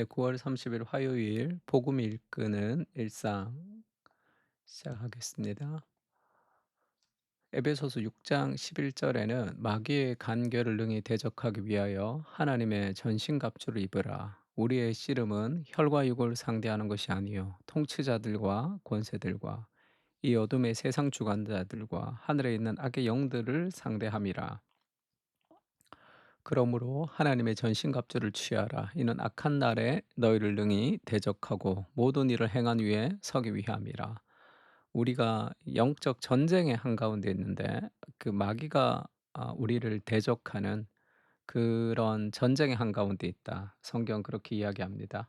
네, 9월 30일 화요일 복음 읽는 일상 시작하겠습니다. 에베소서 6장 11절에는 마귀의 간결을 능히 대적하기 위하여 하나님의 전신갑주를 입으라. 우리의 씨름은 혈과 육을 상대하는 것이 아니요 통치자들과 권세들과 이 어둠의 세상 주관자들과 하늘에 있는 악의 영들을 상대함이라. 그러므로 하나님의 전신갑주를 취하라. 이는 악한 날에 너희를 능히 대적하고 모든 일을 행한 위에 서기 위함이라. 우리가 영적 전쟁의 한가운데 있는데 그 마귀가 우리를 대적하는 그런 전쟁의 한가운데 있다. 성경 그렇게 이야기합니다.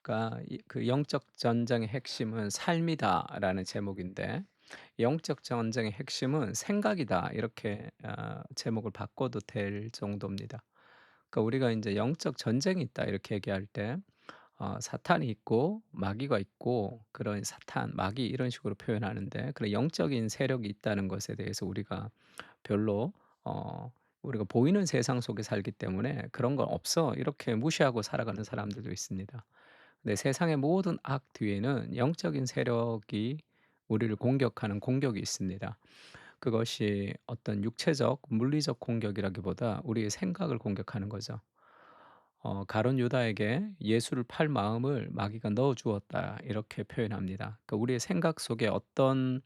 그러니까 그 영적 전쟁의 핵심은 삶이다라는 제목인데 영적 전쟁의 핵심은 생각이다. 이렇게 제목을 바꿔도 될 정도입니다. 그러니까 우리가 이제 영적 전쟁이 있다 이렇게 얘기할 때 사탄이 있고 마귀가 있고 그런 사탄, 마귀 이런 식으로 표현하는데 그런 영적인 세력이 있다는 것에 대해서 우리가 별로 어 우리가 보이는 세상 속에 살기 때문에 '그런 건 없어.' 이렇게 무시하고 살아가는 사람들도 있습니다. 근데 세상의 모든 악 뒤에는 영적인 세력이 우리를 공격하는 공격이 있습니다. 그것이 어떤 육체적 물리적 공격이라기보다 우리의 생각을 공격하는 거죠. 가룟 유다에게 예수를 팔 마음을 마귀가 넣어 주었다 이렇게 표현합니다. 그러니까 우리의 생각 속에 어떤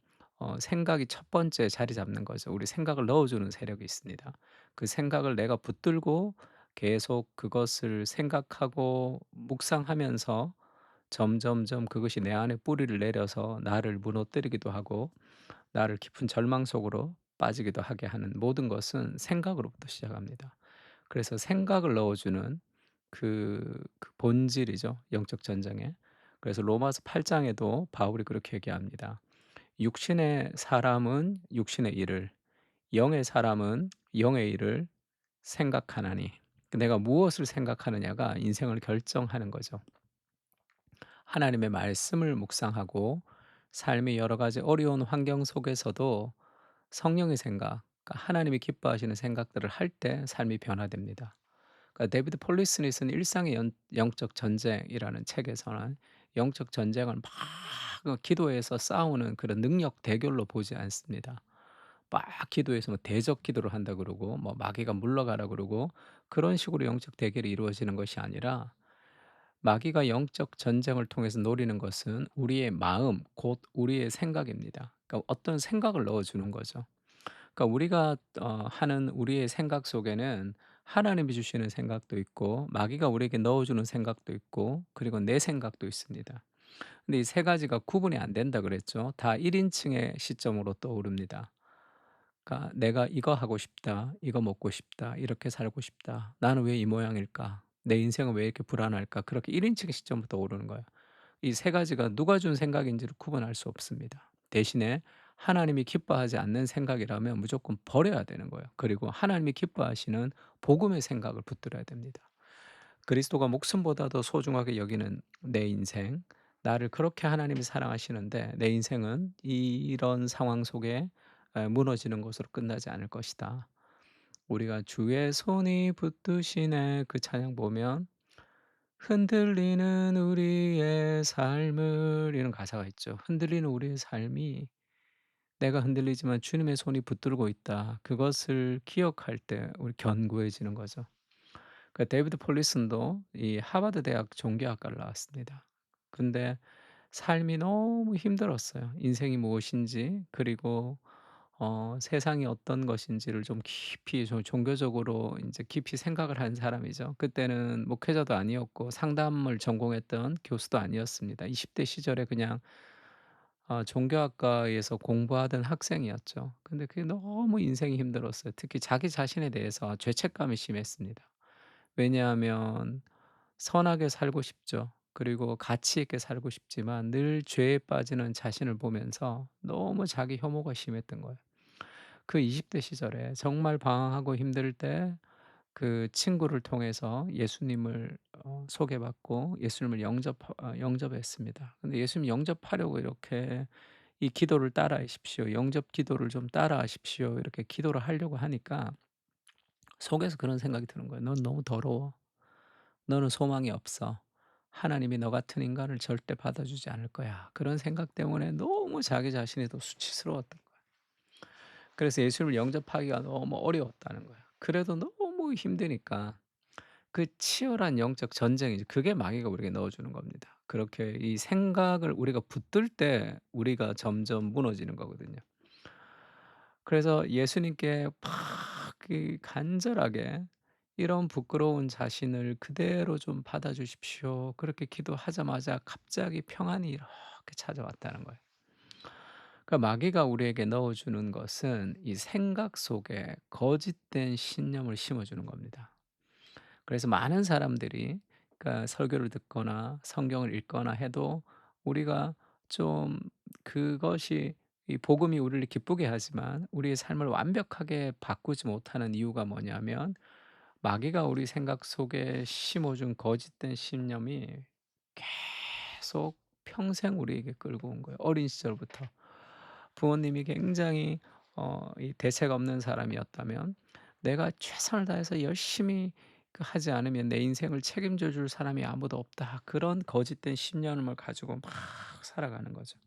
생각이 첫 번째 자리 잡는 거죠. 우리 생각을 넣어 주는 세력이 있습니다. 그 생각을 내가 붙들고 계속 그것을 생각하고 묵상하면서 점점점 그것이 내 안에 뿌리를 내려서 나를 무너뜨리기도 하고 나를 깊은 절망 속으로 빠지기도 하게 하는 모든 것은 생각으로부터 시작합니다. 그래서 생각을 넣어주는 그 본질이죠, 영적 전쟁에. 그래서 로마서 8 장에도 바울이 그렇게 얘기합니다. 육신의 사람은 육신의 일을, 영의 사람은 영의 일을 생각하나니. 내가 무엇을 생각하느냐가 인생을 결정하는 거죠. 하나님의 말씀을 묵상하고 삶의 여러 가지 어려운 환경 속에서도 성령의 생각, 그러니까 하나님이 기뻐하시는 생각들을 할 때 삶이 변화됩니다. 그러니까 데이비드 폴리스니 쓴 일상의 영적 전쟁이라는 책에서는 영적 전쟁을 막 기도해서 싸우는 그런 능력 대결로 보지 않습니다. 막 기도해서 뭐 대적 기도를 한다 그러고 뭐 마귀가 물러가라 그러고 그런 식으로 영적 대결이 이루어지는 것이 아니라 마귀가 영적 전쟁을 통해서 노리는 것은 우리의 마음, 곧 우리의 생각입니다. 그러니까 어떤 생각을 넣어 주는 거죠. 그러니까 우리가 하는 우리의 생각 속에는 하나님이 주시는 생각도 있고 마귀가 우리에게 넣어 주는 생각도 있고 그리고 내 생각도 있습니다. 근데 이 세 가지가 구분이 안 된다 그랬죠. 다 1 인칭의 시점으로 떠오릅니다. 그러니까 '내가 이거 하고 싶다. 이거 먹고 싶다. 이렇게 살고 싶다. 나는 왜 이 모양일까? 내 인생은 왜 이렇게 불안할까?' 그렇게 1 인칭의 시점부터 오르는 거예요. 이 세 가지가 누가 준 생각인지를 구분할 수 없습니다. 대신에 하나님이 기뻐하지 않는 생각이라면 무조건 버려야 되는 거예요. 그리고 하나님이 기뻐하시는 복음의 생각을 붙들어야 됩니다. 그리스도가 목숨보다도 소중하게 여기는 내 인생, 나를 그렇게 하나님이 사랑하시는데 내 인생은 이런 상황 속에 무너지는 것으로 끝나지 않을 것이다. 우리가 주의 손이 붙드시네 그 찬양 보면 흔들리는 우리의 삶을 이런 가사가 있죠. 흔들리는 우리의 삶이 내가 흔들리지만 주님의 손이 붙들고 있다. 그것을 기억할 때 우리 견고해지는 거죠. 그 데이비드 폴리슨도 이 하버드 대학 종교학과를 나왔습니다. 근데 삶이 너무 힘들었어요. 인생이 무엇인지 그리고 세상이 어떤 것인지를 좀 깊이 좀 종교적으로 인제 깊이 생각을 한 사람이죠. 그때는 목회자도 아니었고 상담을 전공했던 교수도 아니었습니다. 20대 시절에 그냥 종교학과에서 공부하던 학생이었죠. 근데 그게 너무 인생이 힘들었어요. 특히 자기 자신에 대해서 죄책감이 심했습니다. 왜냐하면 선하게 살고 싶죠. 그리고 가치 있게 살고 싶지만 늘 죄에 빠지는 자신을 보면서 너무 자기 혐오가 심했던 거예요. 그 20대 시절에 정말 방황하고 힘들 때 그 친구를 통해서 예수님을 소개받고 예수님을 영접했습니다. 근데 예수님 영접하려고 이렇게 이 기도를 따라하십시오. 영접 기도를 좀 따라하십시오. 이렇게 기도를 하려고 하니까 속에서 그런 생각이 드는 거예요. '넌 너무 더러워. 너는 소망이 없어. 하나님이 너 같은 인간을 절대 받아주지 않을 거야. 그런 생각 때문에 너무 자기 자신이 더 수치스러웠던 거야. 그래서 예수님을 영접하기가 너무 어려웠다는 거야. 그래도 너무 힘드니까 그 치열한 영적 전쟁이죠. 그게 마귀가 우리에게 넣어주는 겁니다. 그렇게 이 생각을 우리가 붙들 때 우리가 점점 무너지는 거거든요. 그래서 예수님께 막 이 간절하게 "이런 부끄러운 자신을 그대로 좀 받아 주십시오." 그렇게 기도하자마자 갑자기 평안이 이렇게 찾아왔다는 거예요. 그러니까 마귀가 우리에게 넣어 주는 것은 이 생각 속에 거짓된 신념을 심어 주는 겁니다. 그래서 많은 사람들이 그러니까 설교를 듣거나 성경을 읽거나 해도 우리가 좀 그것이 이 복음이 우리를 기쁘게 하지만 우리의 삶을 완벽하게 바꾸지 못하는 이유가 뭐냐면 마귀가 우리 생각 속에 심어 준 거짓된 신념이 계속 평생 우리에게 끌고 온 거예요, 어린 시절부터. 부모님이 굉장히 이 대책 없는 사람이었다면 내가 최선을 다해서 열심히 하지 않으면 내 인생을 책임져 줄 사람이 아무도 없다. 그런 거짓된 신념을 가지고 막 살아가는 거죠.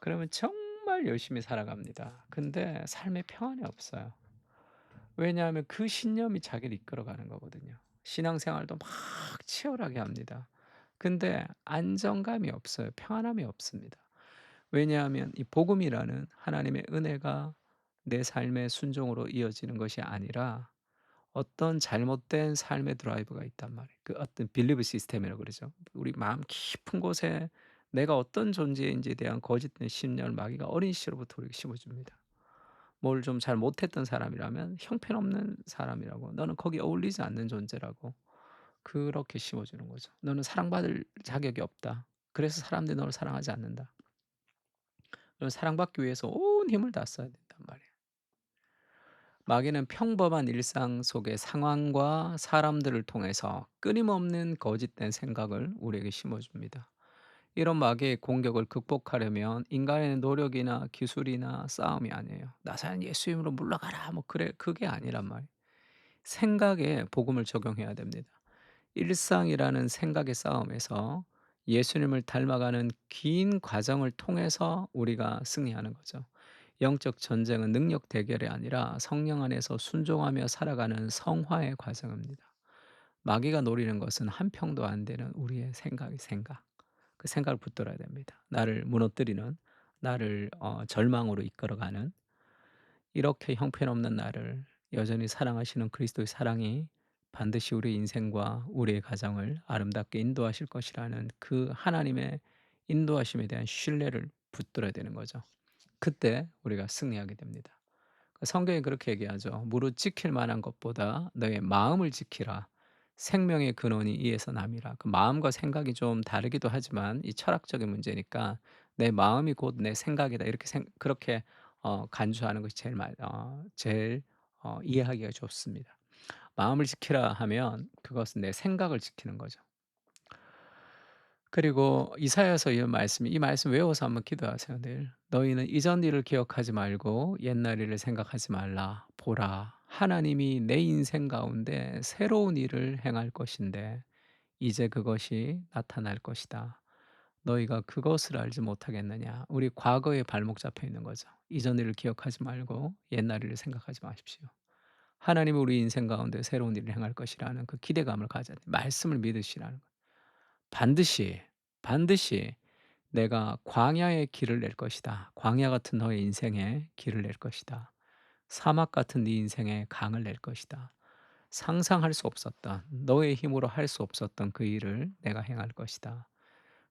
그러면 정말 열심히 살아갑니다. 근데 삶에 평안이 없어요. 왜냐하면 그 신념이 자기를 이끌어가는 거거든요. 신앙생활도 막 치열하게 합니다. 근데 안정감이 없어요. 평안함이 없습니다. 왜냐하면 이 복음이라는 하나님의 은혜가 내 삶의 순종으로 이어지는 것이 아니라 어떤 잘못된 삶의 드라이브가 있단 말이에요. 그 어떤 빌리브 시스템이라고 그러죠. 우리 마음 깊은 곳에 내가 어떤 존재인지에 대한 거짓된 신념을 마귀가 어린 시절부터 우리에게 심어줍니다. 뭘 좀 잘 못했던 사람이라면 형편없는 사람이라고, 너는 거기에 어울리지 않는 존재라고 그렇게 심어주는 거죠. 너는 사랑받을 자격이 없다. 그래서 사람들이 너를 사랑하지 않는다. 넌 사랑받기 위해서 온 힘을 다 써야 된단 말이에요. 마귀는 평범한 일상 속의 상황과 사람들을 통해서 끊임없는 거짓된 생각을 우리에게 심어줍니다. 이런 마귀의 공격을 극복하려면 인간의 노력이나 기술이나 싸움이 아니에요. 나사는 예수 이름으로 물러가라. 뭐 그래 그게 아니란 말이에요. 생각에 복음을 적용해야 됩니다. 일상이라는 생각의 싸움에서 예수님을 닮아가는 긴 과정을 통해서 우리가 승리하는 거죠. 영적 전쟁은 능력 대결이 아니라 성령 안에서 순종하며 살아가는 성화의 과정입니다. 마귀가 노리는 것은 한 평도 안 되는 우리의 생각. 그 생각을 붙들어야 됩니다. 나를 무너뜨리는, 나를 절망으로 이끌어가는, 이렇게 형편없는 나를 여전히 사랑하시는 그리스도의 사랑이 반드시 우리 인생과 우리의 가정을 아름답게 인도하실 것이라는 그 하나님의 인도하심에 대한 신뢰를 붙들어야 되는 거죠. 그때 우리가 승리하게 됩니다. 성경이 그렇게 얘기하죠. "무릇 지킬 만한 것보다 너의 마음을 지키라. 생명의 근원이 이에서 남이라." 그 마음과 생각이 좀 다르기도 하지만 이 철학적인 문제니까 "내 마음이 곧 내 생각이다." 이렇게 그렇게 간주하는 것이 제일 이해하기가 좋습니다. 마음을 지키라 하면 그것은 내 생각을 지키는 거죠. 그리고 이사야서 이 말씀 외워서 한번 기도하세요 늘. "너희는 이전 일을 기억하지 말고 옛날 일을 생각하지 말라. 보라 하나님이 내 인생 가운데 새로운 일을 행할 것인데 이제 그것이 나타날 것이다. 너희가 그것을 알지 못하겠느냐." 우리 과거에 발목 잡혀 있는 거죠. 이전 일을 기억하지 말고 옛날 일을 생각하지 마십시오. 하나님이 우리 인생 가운데 새로운 일을 행할 것이라는 그 기대감을 가져야 돼요. 말씀을 믿으시라는 거예요. 반드시, 반드시 내가 광야의 길을 낼 것이다. 광야 같은 너의 인생에 길을 낼 것이다. 사막 같은 네 인생에 강을 낼 것이다. 상상할 수 없었던, 너의 힘으로 할 수 없었던 그 일을 내가 행할 것이다.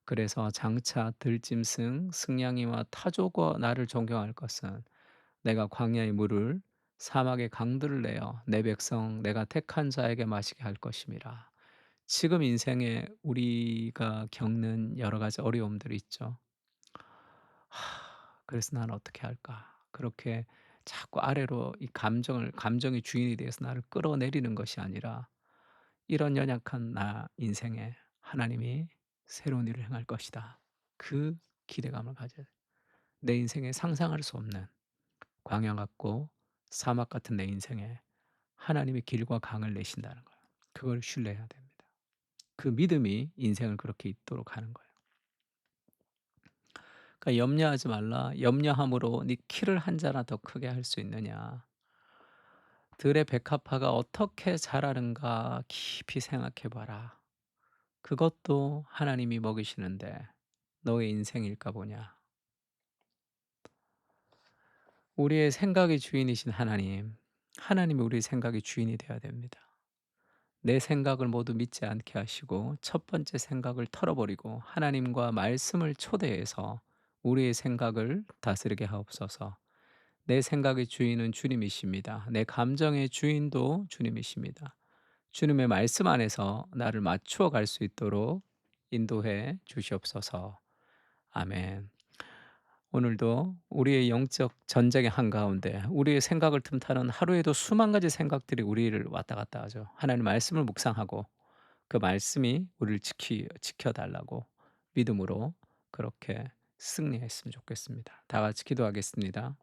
그래서 장차 들짐승 승냥이와 타조가 나를 존경할 것은 내가 광야의 물을 사막의 강들을 내어 내 백성 내가 택한 자에게 마시게 할 것임이라. 지금 인생에 우리가 겪는 여러 가지 어려움들이 있죠. 그래서 '나는 어떻게 할까?' 그렇게 자꾸 아래로 이 감정의 주인이 돼서 나를 끌어내리는 것이 아니라 이런 연약한 나 인생에 하나님이 새로운 일을 행할 것이다. 그 기대감을 가져야 돼. 내 인생에 상상할 수 없는 광야 같고 사막 같은 내 인생에 하나님이 길과 강을 내신다는 거예요. 그걸 신뢰해야 됩니다. 그 믿음이 인생을 그렇게 잇도록 하는 거예요. 그러니까 "염려하지 말라. 염려함으로 네 키를 한 자나 더 크게 할 수 있느냐. 들의 백합화가 어떻게 자라는가 깊이 생각해 봐라. 그것도 하나님이 먹이시는데 너의 인생일까 보냐." 우리의 생각의 주인이신 하나님, 하나님이 우리의 생각의 주인이 되어야 됩니다. 내 생각을 모두 믿지 않게 하시고 첫 번째 생각을 털어버리고 하나님과 말씀을 초대해서 우리의 생각을 다스리게 하옵소서. 내 생각의 주인은 주님이십니다. 내 감정의 주인도 주님이십니다. 주님의 말씀 안에서 나를 맞추어 갈 수 있도록 인도해 주시옵소서. 아멘. 오늘도 우리의 영적 전쟁의 한가운데 우리의 생각을 틈타는 하루에도 수만 가지 생각들이 우리를 왔다 갔다 하죠. 하나님 말씀을 묵상하고 그 말씀이 우리를 지켜 달라고 믿음으로 그렇게 승리했으면 좋겠습니다. 다 같이 기도하겠습니다.